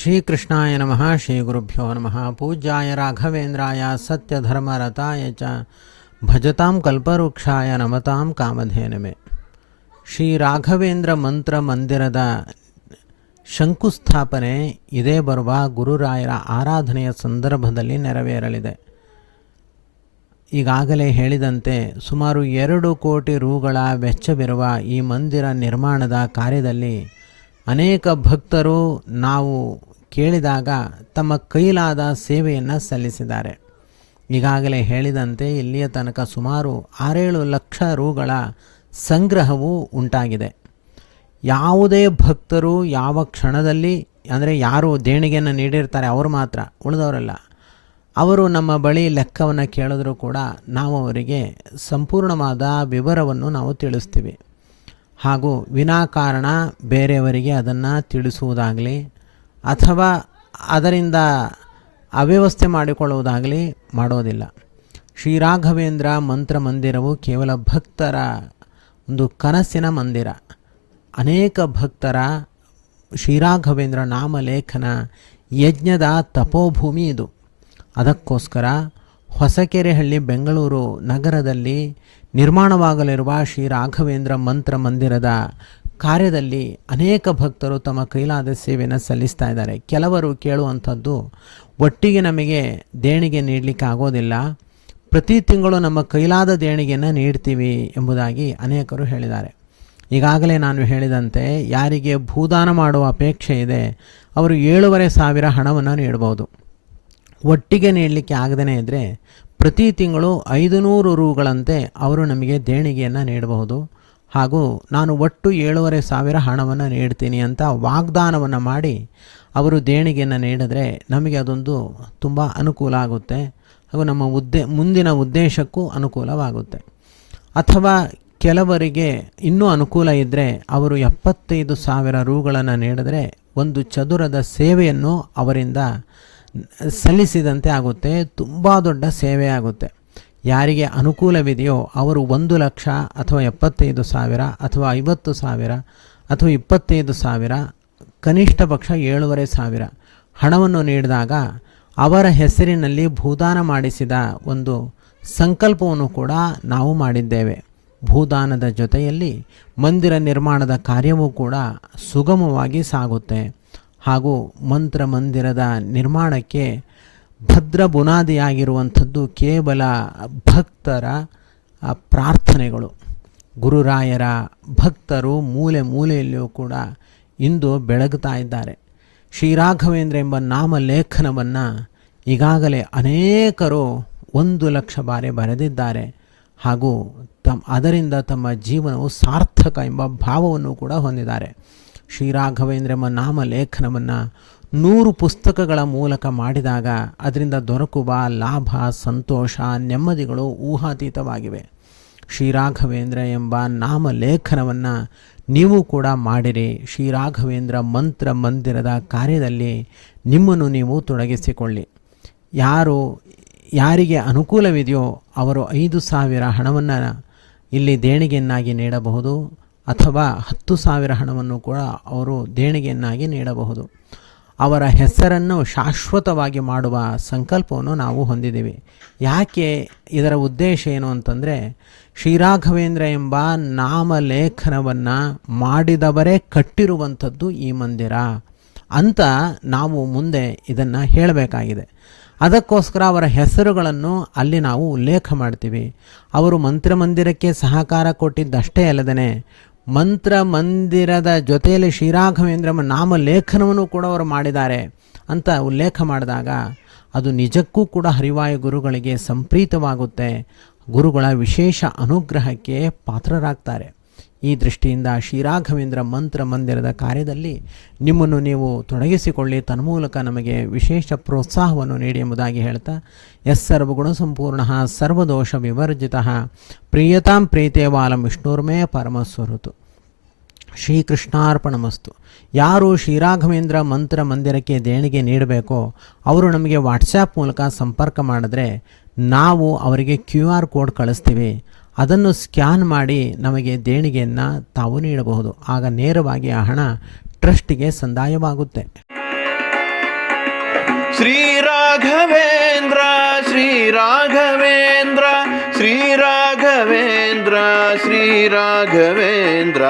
ಶ್ರೀಕೃಷ್ಣಾಯ ನಮಃ. ಶ್ರೀ ಗುರುಭ್ಯೋ ನಮಃ. ಪೂಜ್ಯಾಯ ರಾಘವೇಂದ್ರಾಯ ಸತ್ಯಧರ್ಮರತಾಯ ಚ ಭಜತಾಂ ಕಲ್ಪವೃಕ್ಷಾಯ ನಮತಾಂ ಕಾಮಧೇನಮೆ. ಶ್ರೀ ರಾಘವೇಂದ್ರ ಮಂತ್ರ ಮಂದಿರದ ಶಂಕುಸ್ಥಾಪನೆ ಇದೇ ಬರುವ ಗುರುರಾಯರ ಆರಾಧನೆಯ ಸಂದರ್ಭದಲ್ಲಿ ನೆರವೇರಲಿದೆ. ಈಗಾಗಲೇ ಹೇಳಿದಂತೆ ಸುಮಾರು 2 ಕೋಟಿ ರೂಗಳ ವೆಚ್ಚವಿರುವ ಈ ಮಂದಿರ ನಿರ್ಮಾಣದ ಕಾರ್ಯದಲ್ಲಿ ಅನೇಕ ಭಕ್ತರು ನಾವು ಕೇಳಿದಾಗ ತಮ್ಮ ಕೈಲಾದ ಸೇವೆಯನ್ನು ಸಲ್ಲಿಸಿದ್ದಾರೆ. ಈಗಾಗಲೇ ಹೇಳಿದಂತೆ ಇಲ್ಲಿಯ ತನಕ ಸುಮಾರು 6-7 ಲಕ್ಷ ರೂಗಳ ಸಂಗ್ರಹವೂ ಉಂಟಾಗಿದೆ. ಯಾವುದೇ ಭಕ್ತರು ಯಾವ ಕ್ಷಣದಲ್ಲಿ, ಅಂದರೆ ಯಾರು ದೇಣಿಗೆಯನ್ನು ನೀಡಿರ್ತಾರೆ ಅವರು ಮಾತ್ರ, ಉಳಿದವರಲ್ಲ, ಅವರು ನಮ್ಮ ಬಳಿ ಲೆಕ್ಕವನ್ನು ಕೇಳಿದ್ರೂ ಕೂಡ ನಾವು ಅವರಿಗೆ ಸಂಪೂರ್ಣವಾದ ವಿವರವನ್ನು ನಾವು ತಿಳಿಸ್ತೀವಿ. ಹಾಗೂ ವಿನಾಕಾರಣ ಬೇರೆಯವರಿಗೆ ಅದನ್ನು ತಿಳಿಸುವುದಾಗಲಿ ಅಥವಾ ಅದರಿಂದ ಅವ್ಯವಸ್ಥೆ ಮಾಡಿಕೊಳ್ಳುವುದಾಗಲಿ ಮಾಡೋದಿಲ್ಲ. ಶ್ರೀರಾಘವೇಂದ್ರ ಮಂತ್ರ ಮಂದಿರವು ಕೇವಲ ಭಕ್ತರ ಒಂದು ಕನಸಿನ ಮಂದಿರ. ಅನೇಕ ಭಕ್ತರ ಶ್ರೀರಾಘವೇಂದ್ರ ನಾಮಲೇಖನ ಯಜ್ಞದ ತಪೋಭೂಮಿ ಇದು. ಅದಕ್ಕೋಸ್ಕರ ಹೊಸಕೆರೆಹಳ್ಳಿ ಬೆಂಗಳೂರು ನಗರದಲ್ಲಿ ನಿರ್ಮಾಣವಾಗಲಿರುವ ಶ್ರೀ ರಾಘವೇಂದ್ರ ಮಂತ್ರ ಮಂದಿರದ ಕಾರ್ಯದಲ್ಲಿ ಅನೇಕ ಭಕ್ತರು ತಮ್ಮ ಕೈಲಾದ ಸೇವೆಯನ್ನು ಸಲ್ಲಿಸ್ತಾ ಇದ್ದಾರೆ. ಕೆಲವರು ಕೇಳುವಂಥದ್ದು, ಒಟ್ಟಿಗೆ ನಮಗೆ ದೇಣಿಗೆ ನೀಡಲಿಕ್ಕೆ ಆಗೋದಿಲ್ಲ, ಪ್ರತಿ ತಿಂಗಳು ನಮ್ಮ ಕೈಲಾದ ದೇಣಿಗೆಯನ್ನು ನೀಡ್ತೀವಿ ಎಂಬುದಾಗಿ ಅನೇಕರು ಹೇಳಿದ್ದಾರೆ. ಈಗಾಗಲೇ ನಾನು ಹೇಳಿದಂತೆ ಯಾರಿಗೆ ಭೂದಾನ ಮಾಡುವ ಅಪೇಕ್ಷೆ ಇದೆ ಅವರು 7,500 ಹಣವನ್ನು ನೀಡಬಹುದು. ಒಟ್ಟಿಗೆ ನೀಡಲಿಕ್ಕೆ ಆಗದೇ ಇದ್ದರೆ ಪ್ರತಿ ತಿಂಗಳು 500 ರೂಗಳಂತೆ ಅವರು ನಮಗೆ ದೇಣಿಗೆಯನ್ನು ನೀಡಬಹುದು. ಹಾಗೂ ನಾನು ಒಟ್ಟು 7,500 ಹಣವನ್ನು ನೀಡ್ತೀನಿ ಅಂತ ವಾಗ್ದಾನವನ್ನು ಮಾಡಿ ಅವರು ದೇಣಿಗೆಯನ್ನು ನೀಡಿದ್ರೆ ನಮಗೆ ಅದೊಂದು ತುಂಬ ಅನುಕೂಲ ಆಗುತ್ತೆ. ಹಾಗೂ ನಮ್ಮ ಮುಂದಿನ ಉದ್ದೇಶಕ್ಕೂ ಅನುಕೂಲವಾಗುತ್ತೆ. ಅಥವಾ ಕೆಲವರಿಗೆ ಇನ್ನೂ ಅನುಕೂಲ ಇದ್ದರೆ ಅವರು 75,000 ರೂಗಳನ್ನು ನೀಡಿದ್ರೆ ಒಂದು ಚದುರದ ಸೇವೆಯನ್ನು ಅವರಿಂದ ಸಲ್ಲಿಸಿದಂತೆ ಆಗುತ್ತೆ. ತುಂಬ ದೊಡ್ಡ ಸೇವೆ ಆಗುತ್ತೆ. ಯಾರಿಗೆ ಅನುಕೂಲವಿದೆಯೋ ಅವರು 1 ಲಕ್ಷ ಅಥವಾ 75,000 ಅಥವಾ 50,000 ಅಥವಾ 25,000, ಕನಿಷ್ಠ ಪಕ್ಷ 7,500 ಹಣವನ್ನು ನೀಡಿದಾಗ ಅವರ ಹೆಸರಿನಲ್ಲಿ ಭೂದಾನ ಮಾಡಿಸಿದ ಒಂದು ಸಂಕಲ್ಪವನ್ನು ಕೂಡ ನಾವು ಮಾಡಿದ್ದೇವೆ. ಭೂದಾನದ ಜೊತೆಯಲ್ಲಿ ಮಂದಿರ ನಿರ್ಮಾಣದ ಕಾರ್ಯವೂ ಕೂಡ ಸುಗಮವಾಗಿ ಸಾಗುತ್ತೆ. ಹಾಗೂ ಮಂತ್ರ ಮಂದಿರದ ನಿರ್ಮಾಣಕ್ಕೆ ಭದ್ರ ಬುನಾದಿಯಾಗಿರುವಂಥದ್ದು ಕೇವಲ ಭಕ್ತರ ಪ್ರಾರ್ಥನೆಗಳು. ಗುರುರಾಯರ ಭಕ್ತರು ಮೂಲೆ ಮೂಲೆಯಲ್ಲಿಯೂ ಕೂಡ ಇಂದು ಬೆಳಗುತ್ತಾ ಇದ್ದಾರೆ. ಶ್ರೀರಾಘವೇಂದ್ರ ಎಂಬ ನಾಮಲೇಖನವನ್ನು ಈಗಾಗಲೇ ಅನೇಕರು 1 ಲಕ್ಷ ಬಾರಿ ಬರೆದಿದ್ದಾರೆ. ಹಾಗೂ ಅದರಿಂದ ತಮ್ಮ ಜೀವನವು ಸಾರ್ಥಕ ಎಂಬ ಭಾವವನ್ನು ಕೂಡ ಹೊಂದಿದ್ದಾರೆ. ಶ್ರೀರಾಘವೇಂದ್ರ ಎಂಬ ನಾಮಲೇಖನವನ್ನು 100 ಪುಸ್ತಕಗಳ ಮೂಲಕ ಮಾಡಿದಾಗ ಅದರಿಂದ ದೊರಕುವ ಲಾಭ, ಸಂತೋಷ, ನೆಮ್ಮದಿಗಳು ಊಹಾತೀತವಾಗಿವೆ. ಶ್ರೀರಾಘವೇಂದ್ರ ಎಂಬ ನಾಮಲೇಖನವನ್ನು ನೀವು ಕೂಡ ಮಾಡಿರಿ. ಶ್ರೀರಾಘವೇಂದ್ರ ಮಂತ್ರ ಮಂದಿರದ ಕಾರ್ಯದಲ್ಲಿ ನಿಮ್ಮನ್ನು ನೀವು ತೊಡಗಿಸಿಕೊಳ್ಳಿ. ಯಾರಿಗೆ ಅನುಕೂಲವಿದೆಯೋ ಅವರು 5,000 ಹಣವನ್ನು ಇಲ್ಲಿ ದೇಣಿಗೆಯನ್ನಾಗಿ ನೀಡಬಹುದು. ಅಥವಾ 10,000 ಹಣವನ್ನು ಕೂಡ ಅವರು ದೇಣಿಗೆಯನ್ನಾಗಿ ನೀಡಬಹುದು. ಅವರ ಹೆಸರನ್ನು ಶಾಶ್ವತವಾಗಿ ಮಾಡುವ ಸಂಕಲ್ಪವನ್ನು ನಾವು ಹೊಂದಿದ್ದೀವಿ. ಯಾಕೆ, ಇದರ ಉದ್ದೇಶ ಏನು ಅಂತಂದರೆ, ಶ್ರೀರಾಘವೇಂದ್ರ ಎಂಬ ನಾಮಲೇಖನವನ್ನು ಮಾಡಿದವರೇ ಕಟ್ಟಿರುವಂಥದ್ದು ಈ ಮಂದಿರ ಅಂತ ನಾವು ಮುಂದೆ ಇದನ್ನು ಹೇಳಬೇಕಾಗಿದೆ. ಅದಕ್ಕೋಸ್ಕರ ಅವರ ಹೆಸರುಗಳನ್ನು ಅಲ್ಲಿ ನಾವು ಉಲ್ಲೇಖ ಮಾಡ್ತೀವಿ. ಅವರು ಮಂತ್ರ ಮಂದಿರಕ್ಕೆ ಸಹಕಾರ ಕೊಟ್ಟಿದ್ದಷ್ಟೇ ಅಲ್ಲದೇ ಮಂತ್ರ ಮಂದಿರದ ಜೊತೆಯಲ್ಲಿ ಶ್ರೀರಾಘವೇಂದ್ರ ನಾಮಲೇಖನವನ್ನು ಕೂಡ ಅವರು ಮಾಡಿದ್ದಾರೆ ಅಂತ ಉಲ್ಲೇಖ ಮಾಡಿದಾಗ ಅದು ನಿಜಕ್ಕೂ ಕೂಡ ಹರಿವಾಯು ಗುರುಗಳಿಗೆ ಸಂಪ್ರೀತವಾಗುತ್ತೆ. ಗುರುಗಳ ವಿಶೇಷ ಅನುಗ್ರಹಕ್ಕೆ ಪಾತ್ರರಾಗ್ತಾರೆ. ಈ ದೃಷ್ಟಿಯಿಂದ ಶ್ರೀರಾಘವೇಂದ್ರ ಮಂತ್ರ ಮಂದಿರದ ಕಾರ್ಯದಲ್ಲಿ ನಿಮ್ಮನ್ನು ನೀವು ತೊಡಗಿಸಿಕೊಳ್ಳಿ. ತನ್ಮೂಲಕ ನಮಗೆ ವಿಶೇಷ ಪ್ರೋತ್ಸಾಹವನ್ನು ನೀಡಿ ಎಂಬುದಾಗಿ ಹೇಳ್ತಾ, ಸರ್ವಗುಣ ಸಂಪೂರ್ಣ ಸರ್ವದೋಷ ವಿವರ್ಜಿತ ಪ್ರಿಯತಾಂ ಪ್ರೀತೇವಾಲಂ ವಿಷ್ಣುರ್ಮೇ ಪರಮಸ್ವರುತು. ಶ್ರೀಕೃಷ್ಣಾರ್ಪಣಮಸ್ತು. ಯಾರು ಶ್ರೀರಾಘವೇಂದ್ರ ಮಂತ್ರ ಮಂದಿರಕ್ಕೆ ದೇಣಿಗೆ ನೀಡಬೇಕೋ ಅವರು ನಮಗೆ ವಾಟ್ಸ್ಯಾಪ್ ಮೂಲಕ ಸಂಪರ್ಕ ಮಾಡಿದ್ರೆ ನಾವು ಅವರಿಗೆ QR ಕೋಡ್ ಕಳಿಸ್ತೀವಿ. ಅದನ್ನು ಸ್ಕ್ಯಾನ್ ಮಾಡಿ ನಮಗೆ ದೇಣಿಗೆಯನ್ನು ತಾವು ನೀಡಬಹುದು. ಆಗ ನೇರವಾಗಿ ಆ ಹಣ ಟ್ರಸ್ಟಿಗೆ ಸಂದಾಯವಾಗುತ್ತೆ. ಶ್ರೀ ರಾಘವೇಂದ್ರ ಶ್ರೀ ರಾಘವೇಂದ್ರ ಶ್ರೀ ರಾಘವೇಂದ್ರ ಶ್ರೀ ರಾಘವೇಂದ್ರ.